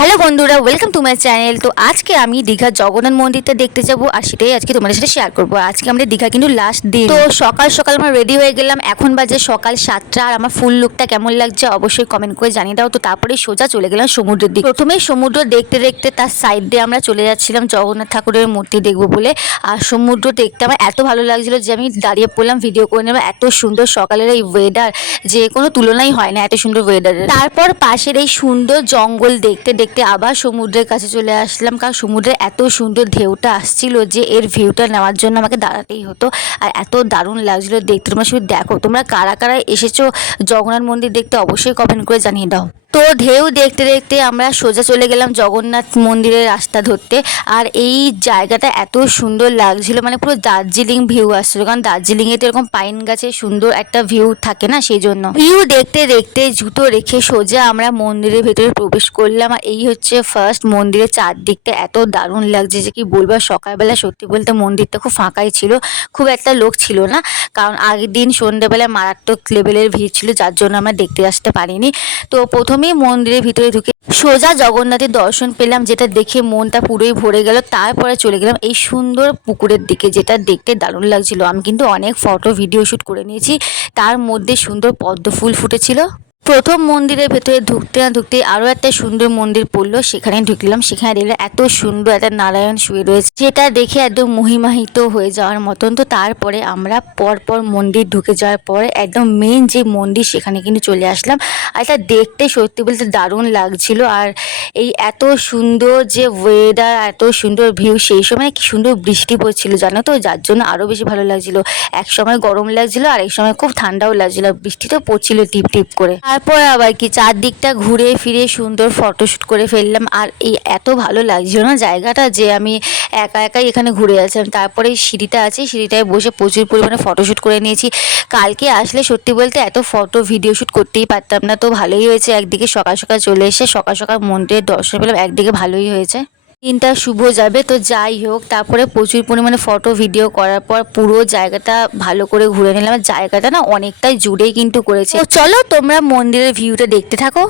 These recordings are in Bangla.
হ্যালো বন্ধুরা ওয়েলকাম টু মাই চ্যানেল তো আজকে আমি দীঘার জগন্নাথ মন্দিরটা দেখতে যাব আর সেটাই আজকে তোমাদের সাথে শেয়ার করব। আজকে আমাদের দীঘা কিন্তু লাস্ট দিন। তো সকাল সকাল আমরা রেডি হয়ে গেলাম। এখন বাজে সকাল সাতটা আর আমার ফুল লুকটা কেমন লাগছে অবশ্যই কমেন্ট করে জানিয়ে দাও। তো তারপরে সোজা চলে গেলাম সমুদ্রের দিকে। প্রথমে সমুদ্র দেখতে দেখতে তার সাইড দিয়ে আমরা চলে যাচ্ছিলাম জগন্নাথ ঠাকুরের মূর্তি দেখব বলে। আর সমুদ্র দেখতে আমার এত ভালো লাগছিল যে আমি দাঁড়িয়ে পড়লাম ভিডিও করে নেব এত সুন্দর সকালের এই ওয়েদার যে কোনো তুলনাই হয় না এত সুন্দর ওয়েদারের তারপর পাশের এই সুন্দর জঙ্গল দেখতে দেখতে আবার সমুদ্রের কাছে চলে আসলাম। কারণ সমুদ্রে এত সুন্দর ঢেউটা আসছিল যে এর ভিউটা নেওয়ার জন্য আমাকে দাঁড়াতেই হতো। আর এত দারুণ লাগছিল দেখতে। তোমরা শুধু দেখো। তোমরা কারা কারা এসেছ জগন্নাথ মন্দির দেখতে অবশ্যই কমেন্ট করে জানিয়ে দাও। তো ঢেউ দেখতে দেখতে আমরা সোজা চলে গেলাম জগন্নাথ মন্দিরের রাস্তা ধরতে। আর এই জায়গাটা এত সুন্দর লাগছিল মানে পুরো দার্জিলিং ভিউ আসছিল। কারণ দার্জিলিংয়ে তো এরকম পাইন গাছে সুন্দর একটা ভিউ থাকে না সেই জন্য ভিউ দেখতে দেখতে জুতো রেখে সোজা আমরা মন্দিরের ভেতরে প্রবেশ করলাম। আর এই হচ্ছে ফার্স্ট মন্দিরের চারদিকটা এত দারুণ লাগছে যে কি বলব সকালবেলা সত্যি বলতে মন্দিরটা খুব ফাঁকাই ছিল। খুব একটা লোক ছিল না, কারণ আগের দিন সন্ধ্যেবেলায় মারাত্মক লেভেলের ভিড় ছিল, যার জন্য আমরা দেখতে আসতে পারিনি। তো প্রথমেই মন্দিরের ভিতরে ঢুকে সোজা জগন্নাথের দর্শন পেলাম, যেটা দেখে মনটা পুরোই ভরে গেল। তারপরে চলে গেলাম এই সুন্দর পুকুরের দিকে, যেটা দেখতে দারুণ লাগছিল। আমি কিন্তু অনেক ফটো ভিডিও শ্যুট করে নিয়েছি। তার মধ্যে সুন্দর পদ্ম ফুল ফুটেছিল। প্রথম মন্দিরের ভেতরে ঢুকতে না ঢুকতে আরও একটা সুন্দর মন্দির পড়ল, সেখানে ঢুকলাম। সেখানে দেখলাম এত সুন্দর একটা নারায়ণ শুয়ে রয়েছে। যেটা দেখে একদম মহিমাহিত হয়ে যাওয়ার মতন। তো তারপরে আমরা পরপর মন্দির ঢুকে যাওয়ার পরে একদম মেন যে মন্দির, সেখানে কিন্তু চলে আসলাম। আর এটা দেখতে সত্যি বলতে দারুণ লাগছিল। আর এই এত সুন্দর যে ওয়েদার এত সুন্দর ভিউ সেই সময় কি সুন্দর বৃষ্টি পড়ছিল জানো তো? যার জন্য আরও বেশি ভালো লাগছিল। এক সময় গরম লাগছিল আর এক সময় খুব ঠান্ডাও লাগছিল। বৃষ্টি তো পড়ছিল টিপ টিপ করে। তারপর আবার কি, চারদিকটা ঘুরে ফিরে সুন্দর ফটোশ্যুট করে ফেললাম। আর এই এত ভালো লাগছিল না জায়গাটা যে আমি একা একাই এখানে ঘুরে যাচ্ছিলাম তারপরে সিঁড়িটা আছে, সিঁড়িটায় বসে প্রচুর পরিমাণে ফটোশ্যুট করে নিয়েছি। কালকে আসলে সত্যি বলতে এত ফটো ভিডিও শ্যুট করতেই পারতাম না। তো ভালোই হয়েছে, একদিকে সকাল সকাল চলে এসে সকাল সকাল মন্দিরের দর্শন পেলাম, একদিকে ভালোই হয়েছে। দিনটা শুভ যাবে, তো যাই হোক, তারপরে প্রচুর পরিমাণে ফটো ভিডিও করার পর পুরো জায়গাটা ভালো করে ঘুরে নিলাম। জায়গাটা না অনেকটাই জুড়েই কিন্তু করেছে। চলো তোমরা মন্দিরের ভিউটা দেখতে থাকো।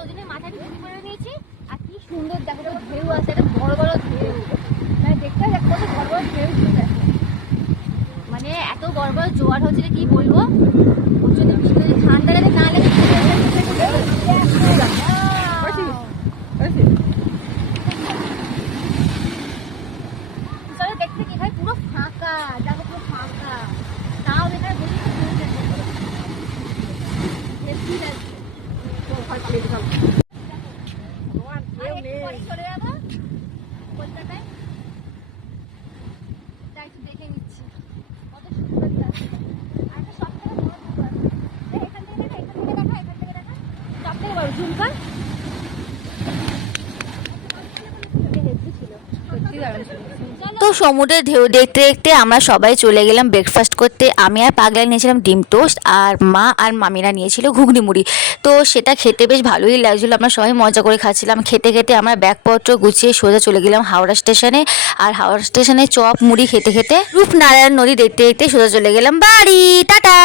ওই জন্য মাথাটি টুপি করে নিয়েছি আর কি সুন্দর দেখো ঢেউ আছে, একটা বড় বড় ঢেউ। মানে দেখতে দেখো কত বড় বড় ঢেউ মানে এত বড় বড় জোয়ার হচ্ছে কি বলব? ওর যদি ঠান্ডা লাগে না লাগে চলো দেখতে কি ভাই পুরো ফাঁকা দেখো পুরো ফাঁকা তাও এখানে বসে হেভি লাগছে আর পরেই চলে একটু দেখে নিচ্ছি। কত সুন্দর একটা বড় পুকুর এখান থেকে দেখা, এখান থেকে দেখা, এখান থেকে দেখা। বড় ঝুমকা? সত্যি দারুণ তো সমুদ্রের ঢেউ দেখতে দেখতে আমরা সবাই চলে গেলাম ব্রেকফাস্ট করতে। আমি আর পাগলা নিয়েছিলাম ডিম টোস্ট আর মা আর মামিরা নিয়েছিল ঘুগনি মুড়ি। তো সেটা খেতে বেশ ভালোই লাগছিল, আমরা সবাই মজা করে খাচ্ছিলাম। খেতে খেতে আমরা ব্যাগপত্র গুছিয়ে সোজা চলে গেলাম হাওড়া স্টেশনে আর হাওড়া স্টেশনে চপ, মুড়ি খেতে খেতে রূপনারায়ণ নদী দেখতে দেখতে সোজা চলে গেলাম বাড়ি। টাটা!